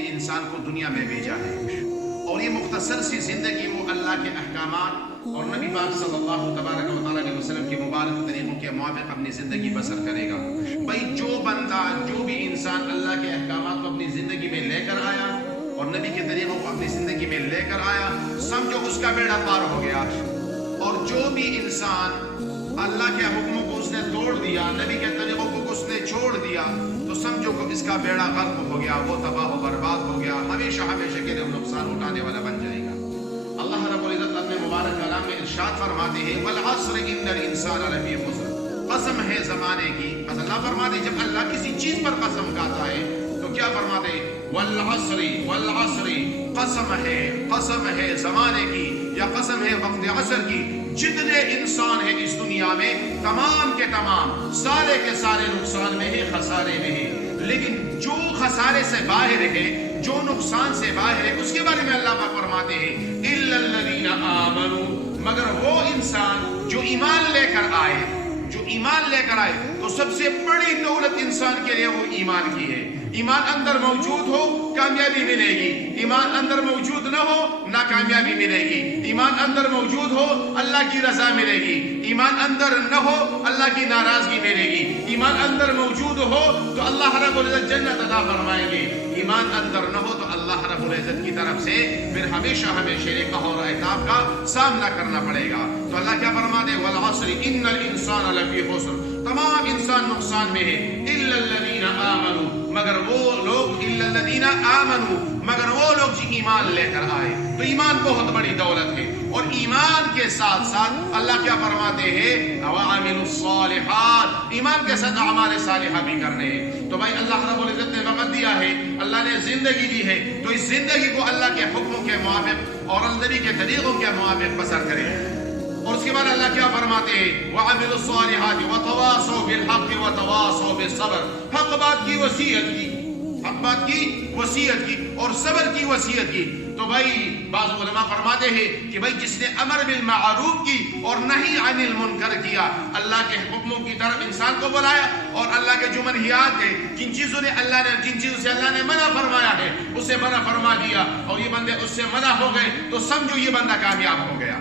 لیے انسان کو دنیا میں بھیجا ہے، اور یہ مختصر سی زندگی وہ اللہ کے احکامات اور نبی پاک صلی اللہ تبارک و تعالیٰ علیہ وسلم کے مبارک طریقوں کے موافق اپنی زندگی بسر کرے گا۔ بھائی جو بندہ، جو بھی انسان اللہ کے احکامات کو اپنی زندگی میں لے کر آیا اور نبی کے طریقوں کو اپنی زندگی میں لے کر آیا، سمجھو اس کا بیڑا پار ہو گیا۔ اور جو بھی انسان اللہ کے حکموں کو اس نے توڑ دیا، نبی کے طریقوں کو اس نے چھوڑ دیا، تو سمجھو کہ اس کا بیڑا غرق ہو گیا، وہ تباہ و برباد ہو گیا، ہمیشہ ہمیشہ کے لیے نقصان اٹھانے والا بن جائے گا۔ اللہ رب العزت اپنے مبارک کلام میں ارشاد فرماتے ہیں والعصر ان الانسان لفی خسر، قسم ہے زمانے کی۔ بس اللہ فرماتے ہیں جب اللہ کسی چیز پر قسم کھاتا ہے تو کیا فرماتے ہیں؟ والعصر والعصر، قسم ہے زمانے کی یا قسم ہے وقت عصر کی۔ جتنے انسان ہیں اس دنیا میں تمام کے تمام سارے کے سارے نقصان میں ہیں، خسارے میں ہیں، لیکن جو خسارے سے باہر ہے، جو نقصان سے باہر ہے، اس کے بارے میں اللہ پاک فرماتے ہیں الا الذین آمنوا، مگر وہ انسان جو ایمان لے کر آئے، جو ایمان لے کر آئے۔ تو سب سے بڑی دولت انسان کے لیے وہ ایمان کی ہے۔ ایمان اندر موجود ہو کامیابی ملے گی، ایمان اندر موجود نہ ہو ناکامیابی ملے گی۔ ایمان اندر موجود ہو اللہ کی رضا ملے گی، ایمان اندر نہ ہو اللہ کی ناراضگی ملے گی۔ ایمان اندر موجود ہو تو اللہ رب العزت جنت عطا فرمائیں گے، ایمان اندر نہ ہو تو اللہ رب العزت کی طرف سے پھر ہمیشہ ہمیشہ قہر اور عذاب کا سامنا کرنا پڑے گا۔ تو اللہ کیا فرماتے ہیں والعصر ان الانسان لفی خسر، تمام انسان نقصان میں ہے، الا الذین آمنوا، مگر وہ لوگ، الا الذین آمنوا، مگر وہ لوگ جو ایمان لے کر آئے۔ تو ایمان بہت بڑی دولت ہے، اور ایمان کے ساتھ ساتھ اللہ کیا فرماتے ہیں وعملوا الصالحات، ایمان کے ساتھ اعمال صالحہ بھی کرنے ہیں۔ تو بھائی اللہ رب العزت نے وقت دیا ہے، اللہ نے زندگی دی ہے، تو اس زندگی کو اللہ کے حکموں کے موافق اور نبی کے طریقوں کے موافق بسر کریں۔ اور اس کے بعد اللہ کیا فرماتے ہیں وعملوا الصالحات وتواصوا بالحق وتواصوا بالصبر، حق بات کی وصیت کی، حق بات کی وصیت کی اور صبر کی وصیت کی۔ تو بھائی بعض علماء فرماتے ہیں کہ بھائی جس نے امر بالمعروف کی اور نہی عن المنکر کیا، اللہ کے حکموں کی طرف انسان کو بلایا، اور اللہ کے جو منہیات ہیں، جن چیزوں سے اللہ نے منع فرمایا ہے اسے منع فرما دیا، اور یہ بندے اس سے منع ہو گئے، تو سمجھو یہ بندہ کامیاب ہو گیا۔